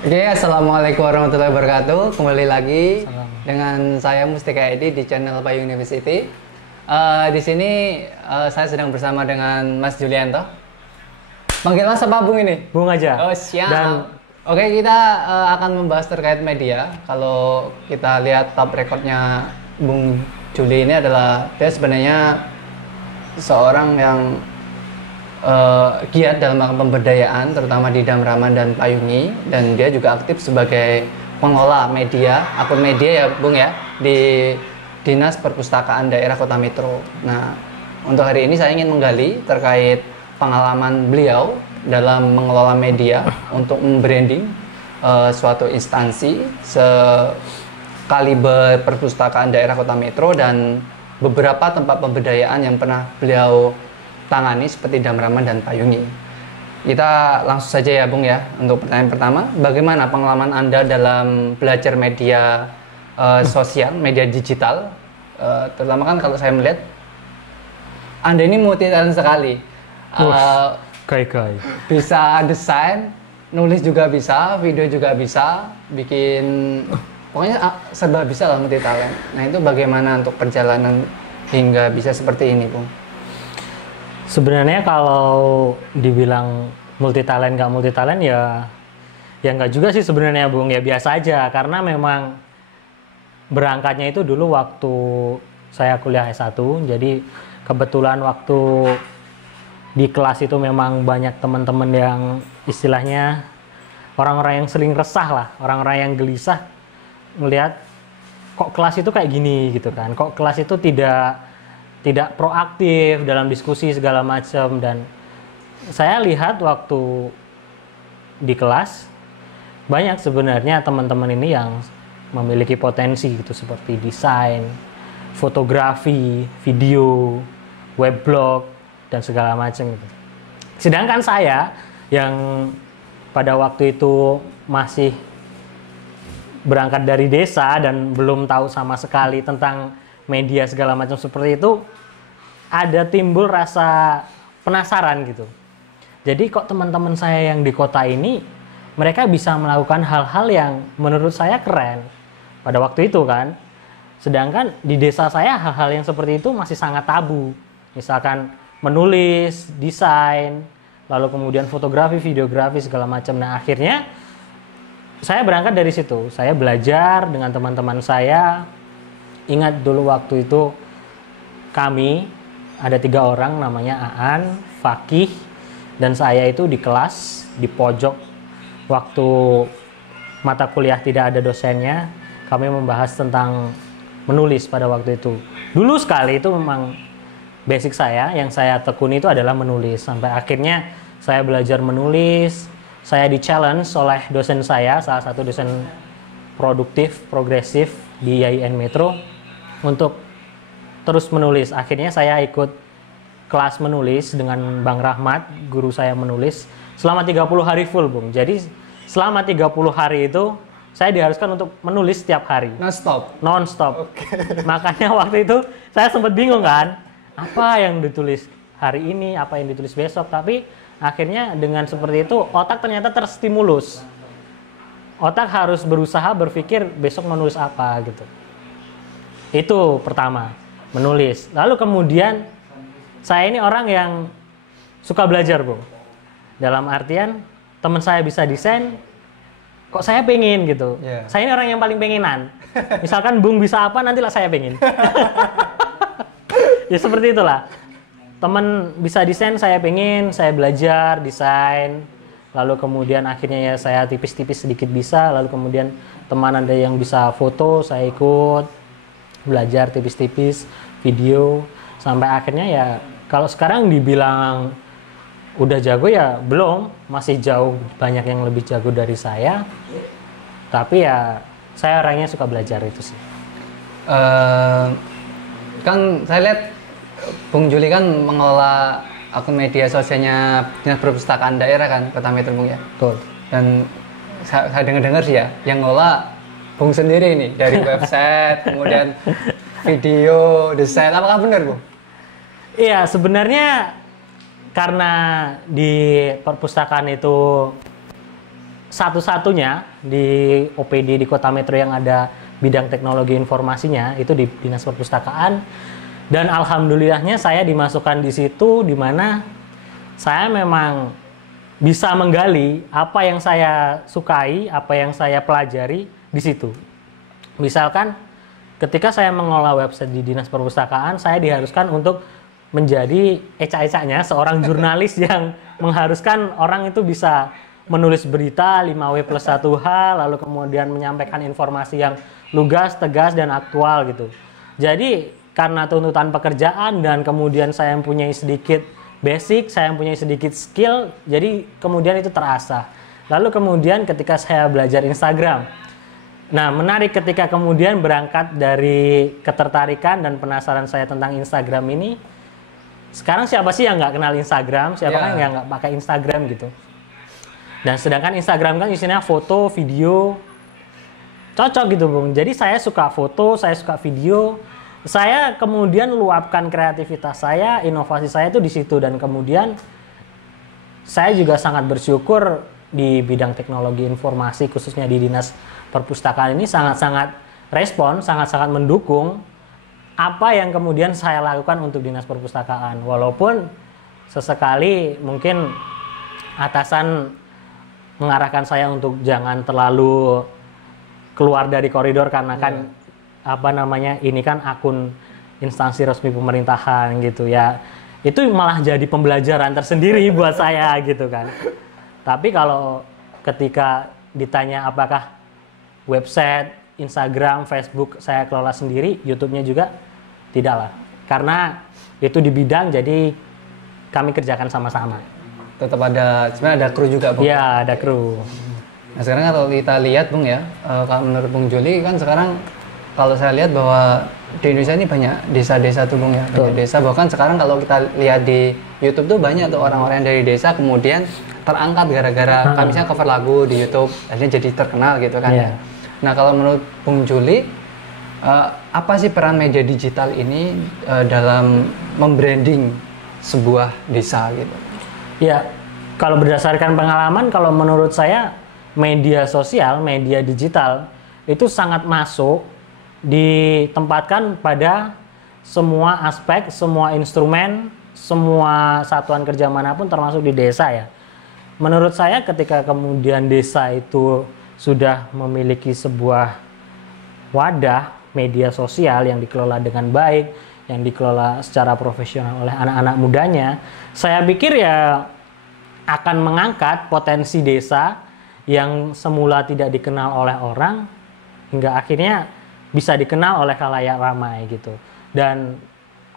Oke, assalamualaikum warahmatullahi wabarakatuh. Kembali lagi Salam. dengan saya Mustika Edi di channel Payung University. Di sini saya sedang bersama dengan Mas Julianto. Panggil Mas apa Bung ini? Bung aja. Oh siap. Dan Oke, kita akan membahas terkait media. Kalau kita lihat top recordnya Bung Juli ini adalah dia sebenarnya seorang yang giat dalam pemberdayaan, terutama di Damraman dan Payungi, dan dia juga aktif sebagai pengelola media, akun media ya Bung ya, di Dinas Perpustakaan Daerah Kota Metro. Nah, untuk hari ini saya ingin menggali terkait pengalaman beliau dalam mengelola media untuk membranding suatu instansi sekaliber Perpustakaan Daerah Kota Metro dan beberapa tempat pemberdayaan yang pernah beliau tangani seperti Damraman dan Payungi. Kita langsung saja ya Bung ya, untuk pertanyaan pertama, bagaimana pengalaman Anda dalam belajar media sosial, media digital, terutama kan kalau saya melihat Anda ini multi talent sekali. kai-kai. Bisa desain, nulis juga bisa, video juga bisa, bikin pokoknya serba bisa lah, multi talent. Nah, itu bagaimana untuk perjalanan hingga bisa seperti ini, Bung? Sebenarnya kalau dibilang multi talent ya nggak juga sih sebenarnya Bung, ya biasa aja karena memang berangkatnya itu dulu waktu saya kuliah S1, jadi kebetulan waktu di kelas itu memang banyak teman-teman yang istilahnya orang-orang yang sering resah lah, orang-orang yang gelisah melihat kok kelas itu kayak gini gitu kan, kok kelas itu tidak proaktif dalam diskusi segala macam. Dan saya lihat waktu di kelas banyak sebenarnya teman-teman ini yang memiliki potensi gitu, seperti desain, fotografi, video, weblog dan segala macam gitu. Sedangkan saya yang pada waktu itu masih berangkat dari desa dan belum tahu sama sekali tentang media segala macam seperti itu, ada timbul rasa penasaran gitu. Jadi kok teman-teman saya yang di kota ini mereka bisa melakukan hal-hal yang menurut saya keren pada waktu itu kan. Sedangkan di desa saya hal-hal yang seperti itu masih sangat tabu. Misalkan menulis, desain, lalu kemudian fotografi, videografi segala macam. Nah, akhirnya saya berangkat dari situ. Saya belajar dengan teman-teman saya. Ingat dulu waktu itu kami ada 3 orang, namanya Aan, Fakih, dan saya itu di kelas, di pojok. Waktu mata kuliah tidak ada dosennya, kami membahas tentang menulis pada waktu itu. Dulu sekali itu memang basic saya, yang saya tekuni itu adalah menulis. Sampai akhirnya saya belajar menulis, saya di-challenge oleh dosen saya, salah satu dosen produktif, progresif di IAIN Metro, untuk terus menulis. Akhirnya saya ikut kelas menulis dengan Bang Rahmat, guru saya menulis selama 30 hari full, Bung. Jadi selama 30 hari itu saya diharuskan untuk menulis setiap hari. Non-stop? Non-stop. Okay. Makanya waktu itu saya sempat bingung kan, apa yang ditulis hari ini, apa yang ditulis besok. Tapi akhirnya dengan seperti itu otak ternyata terstimulus. Otak harus berusaha berpikir besok menulis apa gitu. Itu pertama, menulis. Lalu kemudian saya ini orang yang suka belajar, Bung. Dalam artian teman saya bisa desain, kok saya pengen gitu. Yeah. Saya ini orang yang paling pengenan. Misalkan Bung bisa apa, nantilah saya pengen. Ya seperti itulah. Teman bisa desain, saya pengen, saya belajar desain. Lalu kemudian akhirnya ya saya tipis-tipis sedikit bisa. Lalu kemudian teman ada yang bisa foto, saya ikut belajar tipis-tipis video. Sampai akhirnya ya kalau sekarang dibilang udah jago ya belum, masih jauh banyak yang lebih jago dari saya. Tapi ya saya orangnya suka belajar itu sih. Kan saya lihat Bung Juli kan mengelola akun media sosialnya Dinas Perpustakaan Daerah kan Kota Metro, Bung ya. Betul. Dan saya dengar sih ya, yang ngelola Bung sendiri ini dari website, kemudian video, desain, apakah benar, Bung? Iya, sebenarnya karena di perpustakaan itu satu-satunya di OPD di Kota Metro yang ada bidang teknologi informasinya itu di Dinas Perpustakaan, dan alhamdulillahnya saya dimasukkan di situ, di mana saya memang bisa menggali apa yang saya sukai, apa yang saya pelajari di situ. Misalkan ketika saya mengelola website di Dinas Perpustakaan, saya diharuskan untuk menjadi eca-ecanya seorang jurnalis yang mengharuskan orang itu bisa menulis berita 5W+1H, lalu kemudian menyampaikan informasi yang lugas, tegas, dan aktual gitu. Jadi karena tuntutan pekerjaan dan kemudian saya mempunyai sedikit basic, saya mempunyai sedikit skill, jadi kemudian itu terasah. Lalu kemudian ketika saya belajar Instagram, nah menarik ketika kemudian berangkat dari ketertarikan dan penasaran saya tentang Instagram ini. Sekarang siapa sih yang nggak kenal Instagram, siapa kan yang nggak pakai Instagram gitu. Dan sedangkan Instagram kan isinya foto, video, cocok gitu Bung. Jadi saya suka foto, saya suka video, saya kemudian luapkan kreativitas saya, inovasi saya itu di situ. Dan kemudian saya juga sangat bersyukur di bidang teknologi informasi khususnya di Dinas Perpustakaan ini sangat-sangat respon, sangat-sangat mendukung apa yang kemudian saya lakukan untuk Dinas Perpustakaan. Walaupun sesekali mungkin atasan mengarahkan saya untuk jangan terlalu keluar dari koridor karena kan apa namanya, ini kan akun instansi resmi pemerintahan gitu ya. Itu malah jadi pembelajaran tersendiri buat saya gitu kan. Tapi kalau ketika ditanya apakah website, Instagram, Facebook saya kelola sendiri, YouTube-nya juga tidaklah. Karena itu di bidang, jadi kami kerjakan sama-sama. Tetap ada, sebenarnya ada kru juga Bung? Iya, ada kru. Nah sekarang kalau kita lihat Bung ya, kalau menurut Bung Juli kan sekarang kalau saya lihat bahwa di Indonesia ini banyak desa-desa tuh Bung ya, banyak desa. Bahkan sekarang kalau kita lihat di YouTube tuh banyak tuh orang-orang dari desa kemudian terangkat gara-gara misalnya cover lagu di YouTube, akhirnya jadi terkenal gitu kan ya. Nah kalau menurut Bung Juli, apa sih peran media digital ini dalam membranding sebuah desa gitu? Ya, kalau berdasarkan pengalaman, kalau menurut saya media sosial, media digital itu sangat masuk ditempatkan pada semua aspek, semua instrumen, semua satuan kerja manapun termasuk di desa ya. Menurut saya ketika kemudian desa itu sudah memiliki sebuah wadah media sosial yang dikelola dengan baik, yang dikelola secara profesional oleh anak-anak mudanya, saya pikir ya akan mengangkat potensi desa yang semula tidak dikenal oleh orang hingga akhirnya bisa dikenal oleh khalayak ramai gitu. Dan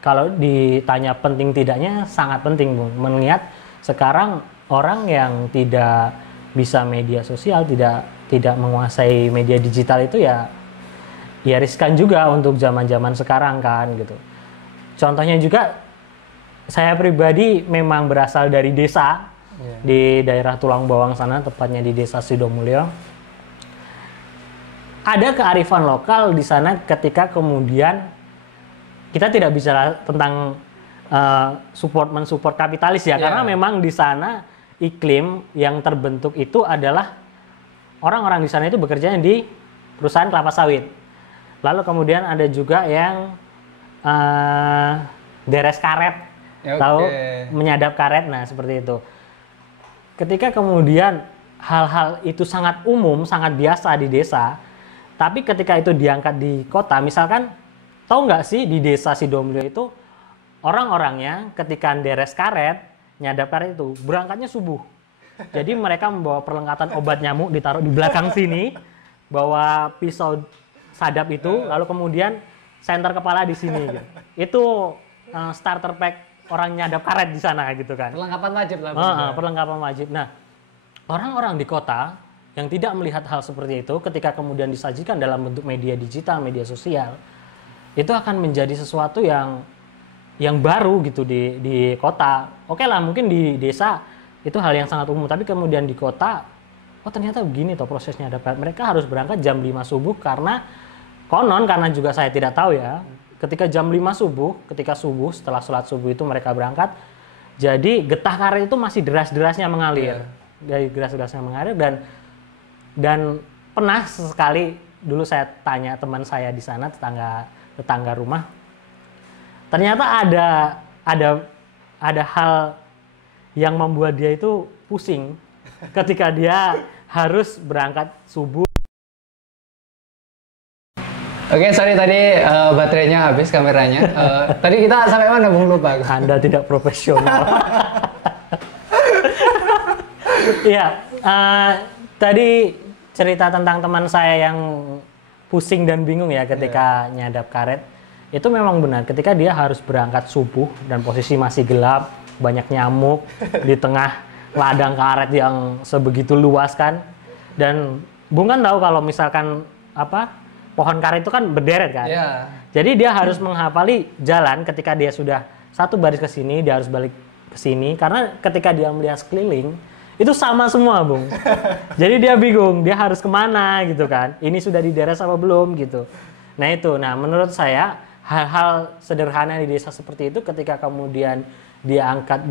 kalau ditanya penting tidaknya, sangat penting Bung. Mengingat sekarang orang yang tidak bisa media sosial, tidak menguasai media digital itu ya riskan juga untuk zaman-zaman sekarang kan gitu. Contohnya juga saya pribadi memang berasal dari desa di daerah Tulang Bawang sana, tepatnya di Desa Sidomulyo. Ada kearifan lokal di sana ketika kemudian kita tidak bicara tentang mensupport kapitalis ya, karena memang di sana iklim yang terbentuk itu adalah orang-orang di sana itu bekerja di perusahaan kelapa sawit. Lalu kemudian ada juga yang deres karet, tahu menyadap karet, nah seperti itu. Ketika kemudian hal-hal itu sangat umum, sangat biasa di desa, tapi ketika itu diangkat di kota, misalkan, tahu nggak sih di Desa Sidomulyo itu orang-orangnya ketika deres karet, nyadap karet itu berangkatnya subuh. Jadi mereka membawa perlengkapan obat nyamuk ditaruh di belakang sini, bawa pisau sadap itu, lalu kemudian senter kepala di sini. Gitu. Itu starter pack orang nyadap karet di sana gitu kan. Perlengkapan wajib lah. Perlengkapan wajib. Nah, orang-orang di kota yang tidak melihat hal seperti itu, ketika kemudian disajikan dalam bentuk media digital, media sosial, itu akan menjadi sesuatu yang baru gitu di kota. Oke lah, mungkin di desa itu hal yang sangat umum, tapi kemudian di kota, oh ternyata begini toh prosesnya. Mereka harus berangkat jam 5 subuh karena karena juga saya tidak tahu ya, ketika jam 5 subuh, ketika subuh, setelah sholat subuh itu mereka berangkat, jadi getah karet itu masih deras-derasnya mengalir. Dari deras-derasnya mengalir, dan Dan pernah sekali dulu saya tanya teman saya di sana, tetangga rumah, ternyata ada hal yang membuat dia itu pusing ketika dia harus berangkat subuh. Oke, sorry tadi baterainya habis kameranya. Tadi kita sampai mana Bung, lupa? Anda tidak profesional. Iya, tadi cerita tentang teman saya yang pusing dan bingung ya ketika nyadap karet. Itu memang benar, ketika dia harus berangkat subuh dan posisi masih gelap, banyak nyamuk di tengah ladang karet yang sebegitu luas kan. Dan Bung kan tahu kalau misalkan pohon karet itu kan berderet kan. Yeah. Jadi dia harus menghafali jalan ketika dia sudah satu baris ke sini, dia harus balik ke sini. Karena ketika dia melihat sekeliling, itu sama semua Bung. Jadi dia bingung, dia harus kemana gitu kan. Ini sudah dideres apa belum gitu. Nah menurut saya hal-hal sederhana di desa seperti itu ketika kemudian dia angkat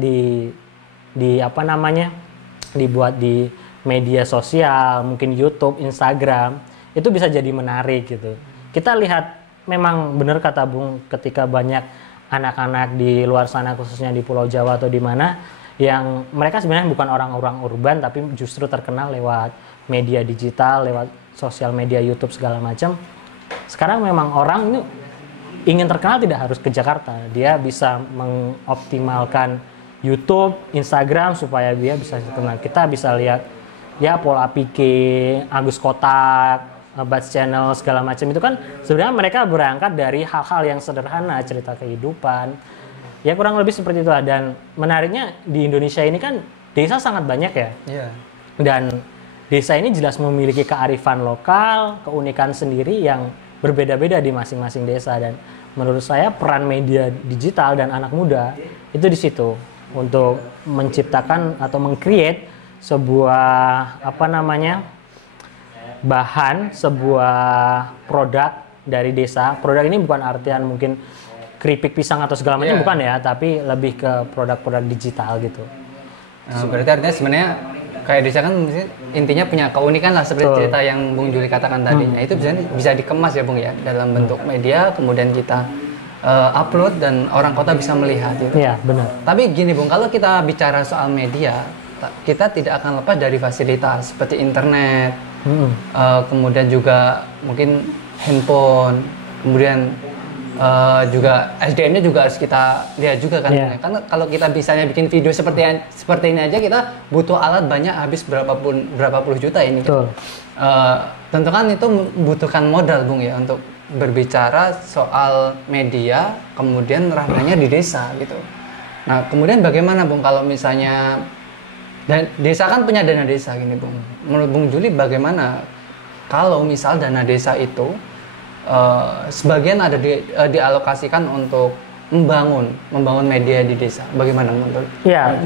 dibuat di media sosial, mungkin YouTube, Instagram, itu bisa jadi menarik gitu. Kita lihat memang benar kata Bung, ketika banyak anak-anak di luar sana khususnya di Pulau Jawa atau di mana yang mereka sebenarnya bukan orang-orang urban tapi justru terkenal lewat media digital, lewat sosial media YouTube segala macam. Sekarang memang orang ini ingin terkenal tidak harus ke Jakarta. Dia bisa mengoptimalkan YouTube, Instagram supaya dia bisa terkenal. Kita bisa lihat ya Paul Apike, Agus Kotak, Bats Channel segala macam itu kan sebenarnya mereka berangkat dari hal-hal yang sederhana, cerita kehidupan. Ya kurang lebih seperti itu. Dan menariknya di Indonesia ini kan desa sangat banyak ya. Yeah. Dan desa ini jelas memiliki kearifan lokal, keunikan sendiri yang berbeda-beda di masing-masing desa. Dan menurut saya peran media digital dan anak muda itu di situ untuk menciptakan atau meng-create sebuah bahan, sebuah produk dari desa. Produk ini bukan artian mungkin keripik pisang atau segala macam, bukan ya, tapi lebih ke produk-produk digital gitu. Berarti artinya sebenarnya kayak desa kan intinya punya keunikan lah seperti cerita yang Bung Juli katakan tadi. Nah itu bisa dikemas ya Bung ya dalam bentuk media, kemudian kita upload dan orang kota bisa melihat gitu. Iya, benar. Tapi gini Bung, kalau kita bicara soal media, kita tidak akan lepas dari fasilitas seperti internet, kemudian juga mungkin handphone, kemudian juga SDM-nya juga harus kita lihat juga kan. Yeah. Karena kalau kita misalnya bikin video seperti ini aja kita butuh alat banyak, habis berapa puluh juta ini. Tentu kan itu membutuhkan modal Bung ya untuk berbicara soal media, kemudian ranahnya di desa gitu. Nah kemudian bagaimana Bung kalau misalnya desa kan punya dana desa gini Bung. Menurut Bung Juli bagaimana kalau misal dana desa itu sebagian ada dialokasikan untuk membangun media di desa? Bagaimana menurut? Ya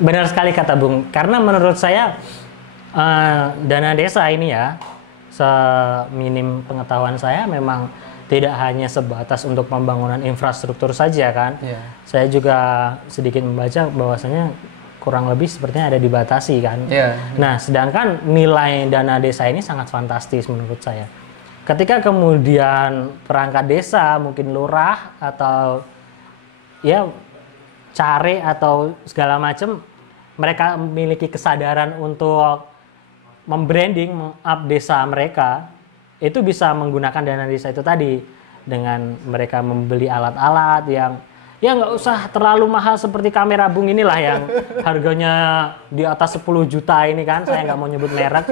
benar sekali kata Bung. Karena menurut saya dana desa ini ya, seminim pengetahuan saya memang tidak hanya sebatas untuk pembangunan infrastruktur saja kan. Yeah. Saya juga sedikit membaca bahwasanya kurang lebih sepertinya ada dibatasi kan. Yeah. Nah, sedangkan nilai dana desa ini sangat fantastis menurut saya. Ketika kemudian perangkat desa, mungkin lurah atau ya care atau segala macam, mereka memiliki kesadaran untuk membranding, meng-up desa mereka, itu bisa menggunakan dana desa itu tadi dengan mereka membeli alat-alat yang ya nggak usah terlalu mahal seperti kamera Bung inilah yang harganya di atas 10 juta ini kan. Saya nggak mau nyebut merek,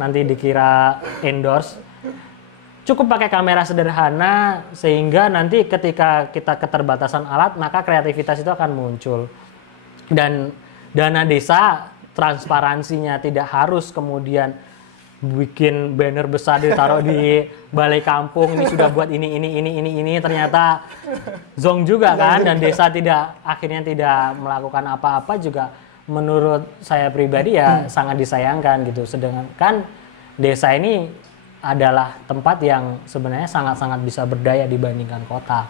nanti dikira endorse. Cukup pakai kamera sederhana sehingga nanti ketika kita keterbatasan alat maka kreativitas itu akan muncul. Dan dana desa transparansinya tidak harus kemudian bikin banner besar ditaruh di balai kampung, ini sudah buat ini ternyata zong juga kan, dan desa akhirnya tidak melakukan apa-apa juga menurut saya pribadi ya sangat disayangkan gitu. Sedangkan desa ini adalah tempat yang sebenarnya sangat-sangat bisa berdaya dibandingkan kota.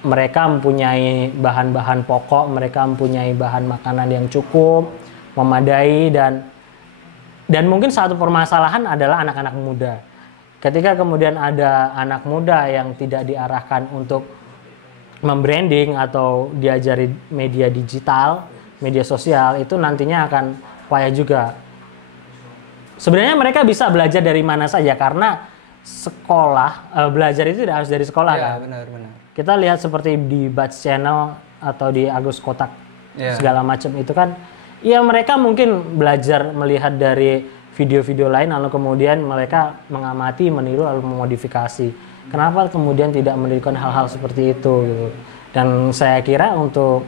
Mereka mempunyai bahan-bahan pokok, mereka mempunyai bahan makanan yang cukup, memadai, dan Dan mungkin satu permasalahan adalah anak-anak muda. Ketika kemudian ada anak muda yang tidak diarahkan untuk membranding atau diajari media digital, media sosial, itu nantinya akan payah juga. Sebenarnya mereka bisa belajar dari mana saja karena sekolah, belajar itu tidak harus dari sekolah Ya, kan. benar-benar. Kita lihat seperti di Batch Channel atau di Agus Kotak segala macam itu kan, ya mereka mungkin belajar melihat dari video-video lain lalu kemudian mereka mengamati, meniru lalu memodifikasi. Kenapa kemudian tidak menirukan hal-hal seperti itu gitu. Dan saya kira untuk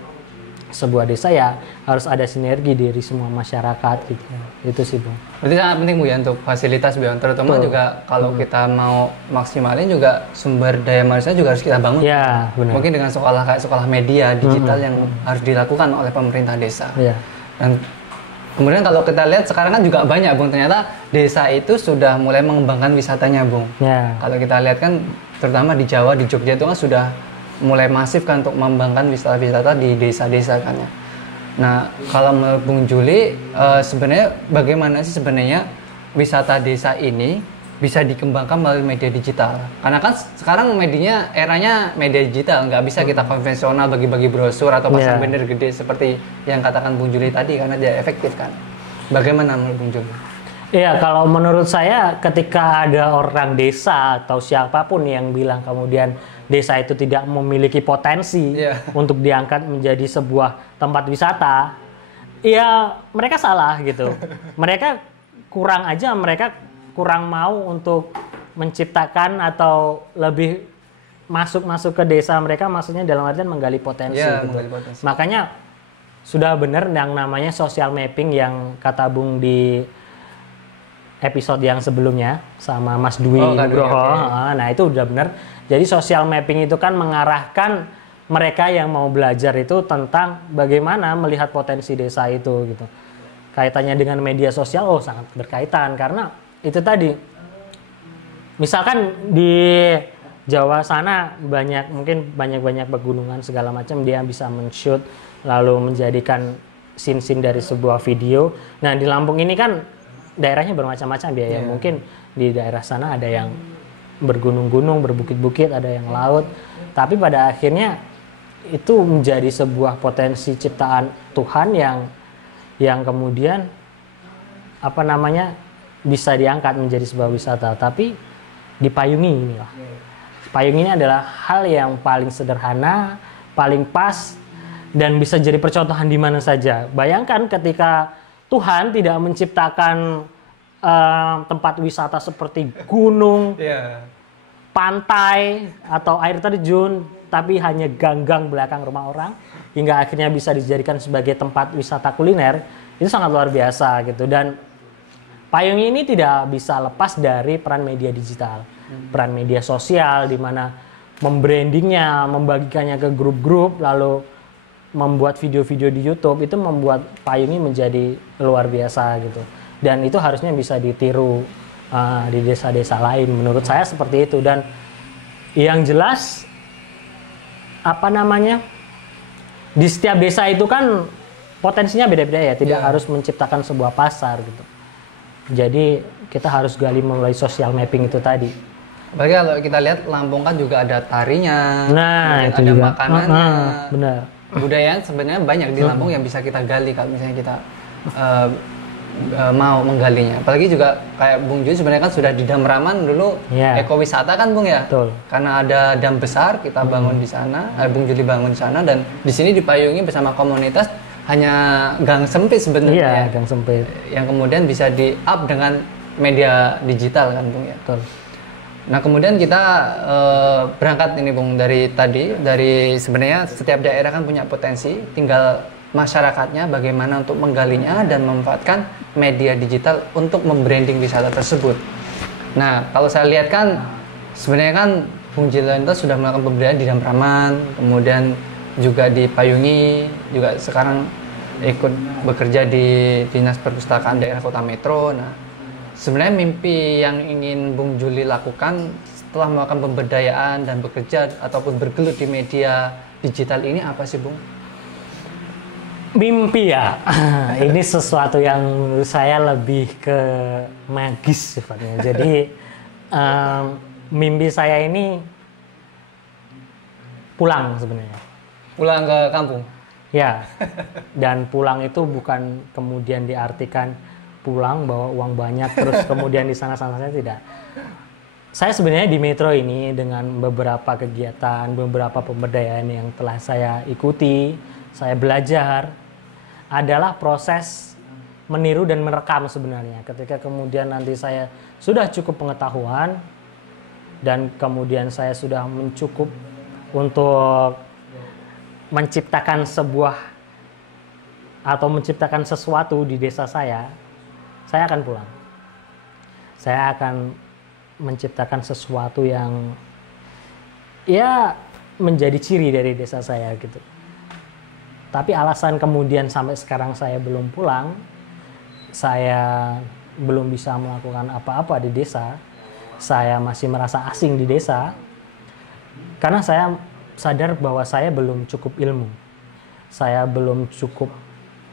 sebuah desa ya harus ada sinergi dari semua masyarakat gitu. Itu sih, Bung. Berarti sangat penting Bu ya untuk fasilitas Bu, terutama juga kalau kita mau maksimalin juga sumber daya manusia juga harus kita bangun. Ya, benar. Mungkin dengan sekolah kayak sekolah media digital yang harus dilakukan oleh pemerintah desa. Ya. Dan kemudian kalau kita lihat sekarang kan juga banyak Bung, ternyata desa itu sudah mulai mengembangkan wisatanya Bung. Ya. Kalau kita lihat kan terutama di Jawa, di Jogja itu kan sudah mulai masif kan untuk mengembangkan wisata-wisata di desa-desa kan ya. Nah, kalau menurut Bung Juli, sebenarnya bagaimana sih sebenarnya wisata desa ini bisa dikembangkan melalui media digital? Karena kan sekarang medianya eranya media digital, nggak bisa kita konvensional bagi-bagi brosur atau pasang banner gede seperti yang katakan Bung Juli tadi karena dia efektif kan. Bagaimana menurut Bung Juli? Iya, kalau menurut saya ketika ada orang desa atau siapapun yang bilang kemudian desa itu tidak memiliki potensi untuk diangkat menjadi sebuah tempat wisata, ya mereka salah gitu. Mereka kurang mau untuk menciptakan atau lebih masuk ke desa mereka, maksudnya dalam artian menggali potensi. Gitu. Menggali potensi. Makanya sudah benar yang namanya social mapping yang kata Bung di episode yang sebelumnya sama Mas Dwi Nugroho. Nah itu udah benar. Jadi social mapping itu kan mengarahkan mereka yang mau belajar itu tentang bagaimana melihat potensi desa itu gitu. Kaitannya dengan media sosial, sangat berkaitan karena itu tadi. Misalkan di Jawa sana mungkin banyak pegunungan segala macam, dia bisa men-shoot lalu menjadikan scene-scene dari sebuah video. Nah di Lampung ini kan daerahnya bermacam-macam ya. Mungkin di daerah sana ada yang bergunung-gunung, berbukit-bukit, ada yang laut. Tapi pada akhirnya itu menjadi sebuah potensi ciptaan Tuhan yang kemudian bisa diangkat menjadi sebuah wisata. Tapi dipayungi inilah. Payung ini adalah hal yang paling sederhana, paling pas dan bisa jadi percontohan di mana saja. Bayangkan ketika Tuhan tidak menciptakan tempat wisata seperti gunung, pantai, atau air terjun, tapi hanya gang-gang belakang rumah orang, hingga akhirnya bisa dijadikan sebagai tempat wisata kuliner, itu sangat luar biasa gitu. Dan payung ini tidak bisa lepas dari peran media digital, peran media sosial, di mana membrandingnya, membagikannya ke grup-grup, lalu membuat video-video di YouTube, itu membuat payung ini menjadi luar biasa gitu. Dan itu harusnya bisa ditiru di desa-desa lain. Menurut saya seperti itu. Dan yang jelas di setiap desa itu kan potensinya beda-beda ya. Tidak harus menciptakan sebuah pasar gitu. Jadi kita harus gali melalui social mapping itu tadi. Bagi kalau kita lihat Lampung kan juga ada tarinya, itu ada juga makanannya. Benar. Budaya sebenarnya banyak di Lampung yang bisa kita gali kalau misalnya kita mau menggalinya. Apalagi juga kayak Bung Juli sebenarnya kan sudah di Dam Raman dulu ekowisata kan Bung ya. Betul. Karena ada dam besar kita bangun di sana, Bung Juli bangun di sana dan di sini dipayungi bersama komunitas hanya gang sempit sebenarnya. Iya, gang sempit. Yang kemudian bisa di-up dengan media digital kan Bung ya. Betul. Nah kemudian kita berangkat ini Bung dari sebenarnya setiap daerah kan punya potensi, tinggal masyarakatnya bagaimana untuk menggalinya dan memanfaatkan media digital untuk membranding wisata tersebut. Nah kalau saya lihat kan sebenarnya kan Bung Jilanto sudah melakukan pemberdayaan di Dam Raman, kemudian juga di Payungi, juga sekarang ikut bekerja di Dinas Perpustakaan Daerah Kota Metro. Nah sebenarnya mimpi yang ingin Bung Juli lakukan setelah melakukan pemberdayaan dan bekerja ataupun bergelut di media digital ini apa sih Bung? Mimpi ya, ini sesuatu yang menurut saya lebih ke magis sifatnya. Jadi mimpi saya ini pulang sebenarnya. Pulang ke kampung. Ya, dan pulang itu bukan kemudian diartikan pulang bawa uang banyak terus kemudian di sana-sana, saya tidak. Saya sebenarnya di Metro ini dengan beberapa kegiatan, beberapa pemberdayaan yang telah saya ikuti, saya belajar, adalah proses meniru dan merekam sebenarnya. Ketika kemudian nanti saya sudah cukup pengetahuan dan kemudian saya sudah mencukup untuk menciptakan sebuah atau menciptakan sesuatu di desa saya akan pulang. Saya akan menciptakan sesuatu yang ya menjadi ciri dari desa saya gitu. Tapi alasan kemudian sampai sekarang saya belum pulang, saya belum bisa melakukan apa-apa di desa, saya masih merasa asing di desa, karena saya sadar bahwa saya belum cukup ilmu. Saya belum cukup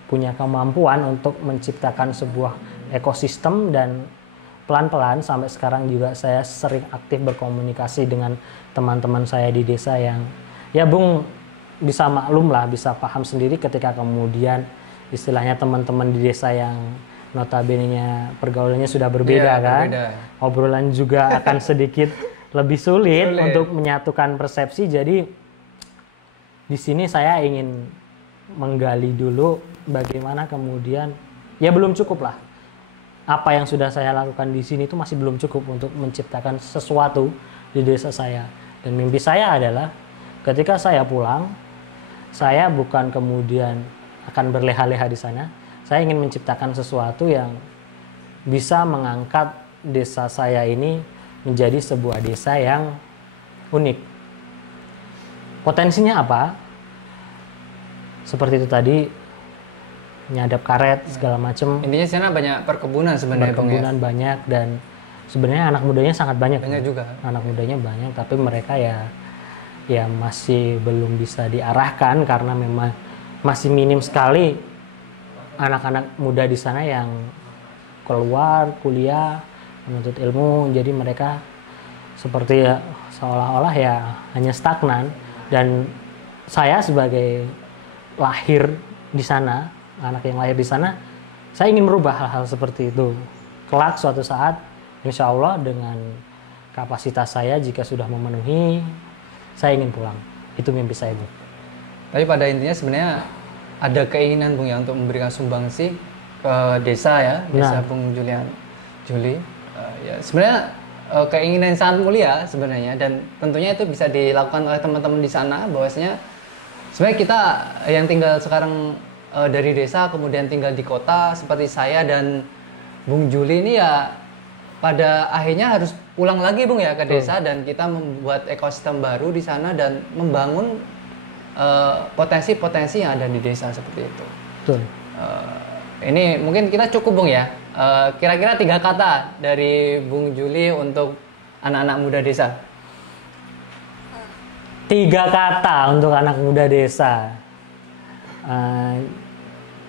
punya kemampuan untuk menciptakan sebuah ekosistem dan pelan-pelan sampai sekarang juga saya sering aktif berkomunikasi dengan teman-teman saya di desa yang ya Bung bisa maklum lah, bisa paham sendiri ketika kemudian istilahnya teman-teman di desa yang notabene-nya pergaulannya sudah berbeda kan. Berbeda. Obrolan juga akan sedikit lebih sulit untuk menyatukan persepsi. Jadi di sini saya ingin menggali dulu bagaimana kemudian ya belum cukup lah. Apa yang sudah saya lakukan di sini itu masih belum cukup untuk menciptakan sesuatu di desa saya. Dan mimpi saya adalah ketika saya pulang, saya bukan kemudian akan berleha-leha di sana. Saya ingin menciptakan sesuatu yang bisa mengangkat desa saya ini menjadi sebuah desa yang unik. Potensinya apa? Seperti itu tadi, nyadap karet segala macam. Intinya sana banyak perkebunan sebenarnya. Perkebunan banyak dan sebenarnya anak mudanya sangat banyak. Banyak juga. Anak mudanya banyak, tapi mereka ya masih belum bisa diarahkan karena memang masih minim sekali anak-anak muda di sana yang keluar kuliah menuntut ilmu. Jadi mereka seperti ya, seolah-olah ya hanya stagnan. Dan saya sebagai lahir di sana, anak yang lahir di sana, saya ingin merubah hal-hal seperti itu. Kelak suatu saat, insya Allah dengan kapasitas saya jika sudah memenuhi, saya ingin pulang. Itu mimpi saya, Bu. Tapi pada intinya sebenarnya ada keinginan Bung ya untuk memberikan sumbangsi ke desa ya, desa Bung Juli. Ya sebenarnya keinginan yang sangat mulia sebenarnya, dan tentunya itu bisa dilakukan oleh teman-teman di sana. Bahwasanya sebenarnya kita yang tinggal sekarang dari desa kemudian tinggal di kota seperti saya dan Bung Juli ini ya pada akhirnya harus pulang lagi Bung ya ke desa, dan kita membuat ekosistem baru di sana dan membangun potensi-potensi yang ada di desa seperti itu. Betul. Ini mungkin kita cukup Bung ya. Kira-kira 3 kata dari Bung Juli untuk anak-anak muda desa. 3 kata untuk anak muda desa.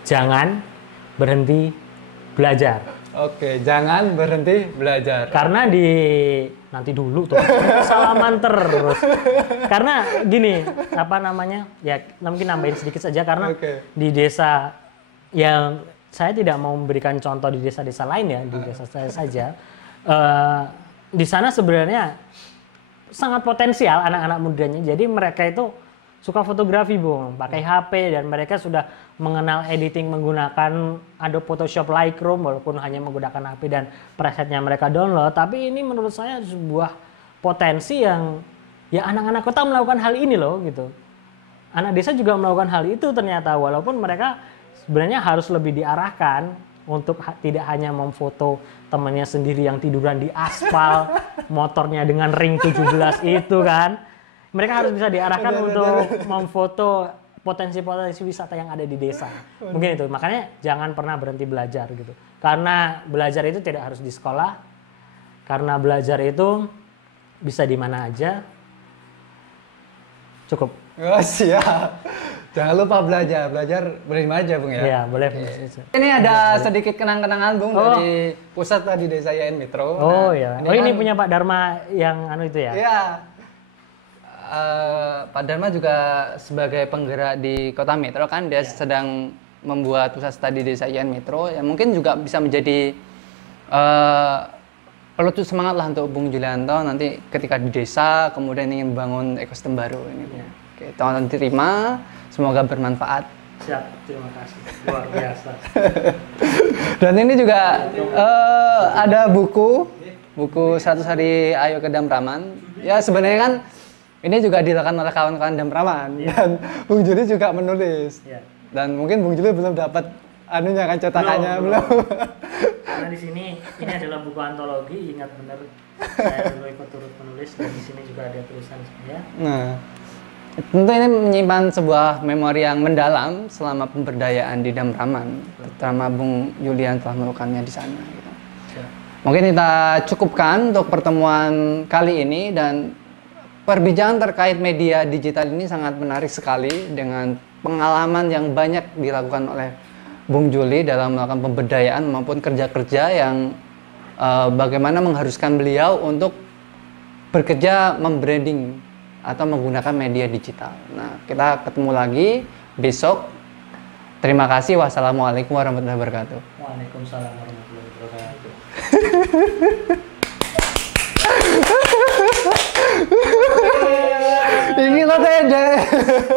Jangan berhenti belajar. Oke, jangan berhenti belajar. Karena nanti dulu tuh salaman terus. Karena gini, apa namanya? Ya mungkin nambahin sedikit saja karena di desa yang saya tidak mau memberikan contoh di desa-desa lain ya, di desa saya saja. Di sana sebenarnya sangat potensial anak-anak mudanya. Jadi mereka itu suka fotografi Bung, pakai HP, dan mereka sudah mengenal editing menggunakan Adobe Photoshop Lightroom walaupun hanya menggunakan HP dan presetnya mereka download. Tapi ini menurut saya sebuah potensi yang ya anak-anak kota melakukan hal ini loh gitu. Anak desa juga melakukan hal itu ternyata, walaupun mereka sebenarnya harus lebih diarahkan untuk tidak hanya memfoto temannya sendiri yang tiduran di aspal, motornya dengan ring 17 itu kan. Mereka harus bisa diarahkan untuk memfoto potensi-potensi wisata yang ada di desa. Mungkin itu, makanya jangan pernah berhenti belajar gitu. Karena belajar itu tidak harus di sekolah, karena belajar itu bisa di mana aja. Cukup. Oh, siap. Jangan lupa belajar boleh aja Bung ya. Iya, boleh. Ini ada sedikit kenang-kenangan Bung dari pusat tadi Desa YN Metro. Oh iya. Ini punya Pak Dharma yang itu ya? Iya. Pak Dharma juga sebagai penggerak di Kota Metro kan, dia sedang membuat pusat studi Desa YN Metro, yang mungkin juga bisa menjadi pelecut semangat lah untuk Bung Julianto nanti ketika di desa kemudian ingin membangun ekosistem baru ini. Oke, tolong terima, semoga bermanfaat. Siap, terima kasih. Luar biasa. Dan ini juga ada buku 100 Hari Ayo ke Damraman. Ya sebenarnya kan ini juga dilakukan oleh kawan-kawan Damraman dan Bung Juli juga menulis. Dan mungkin Bung Juli belum dapat anunya kan cetakannya belum. Karena di sini ini adalah buku antologi, ingat benar saya dulu ikut turut menulis dan di sini juga ada tulisan saya. Nah, tentu ini menyimpan sebuah memori yang mendalam selama pemberdayaan di Damraman, terutama Bung Julian telah melakukannya di sana. Gitu. Mungkin kita cukupkan untuk pertemuan kali ini, dan perbincangan terkait media digital ini sangat menarik sekali dengan pengalaman yang banyak dilakukan oleh Bung Juli dalam melakukan pemberdayaan maupun kerja-kerja yang bagaimana mengharuskan beliau untuk bekerja membranding atau menggunakan media digital. Nah, kita ketemu lagi besok. Terima kasih. Wassalamualaikum warahmatullahi wabarakatuh. Waalaikumsalam warahmatullahi wabarakatuh. Ini kok